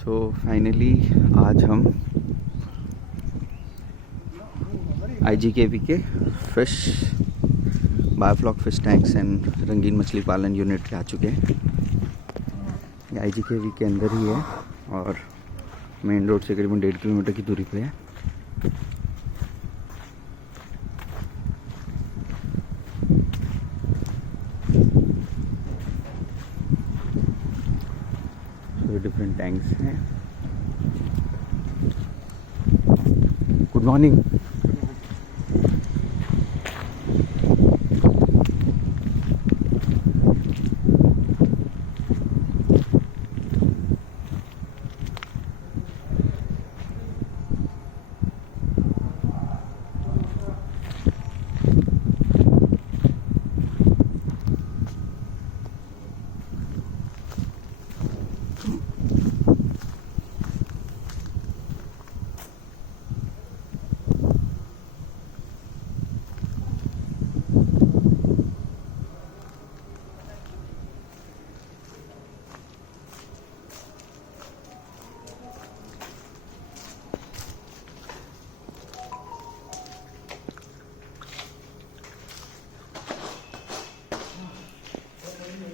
So finally आज हम IGKV के fish biofloc fish tanks and रंगीन मछली पालन यूनिट पे आ चुके हैं। ये IGKV के अंदर ही है और मेन रोड से करीबन 1.5 किलोमीटर की दूरी पे है। डिफरेंट टैंक्स हैं। Good morning.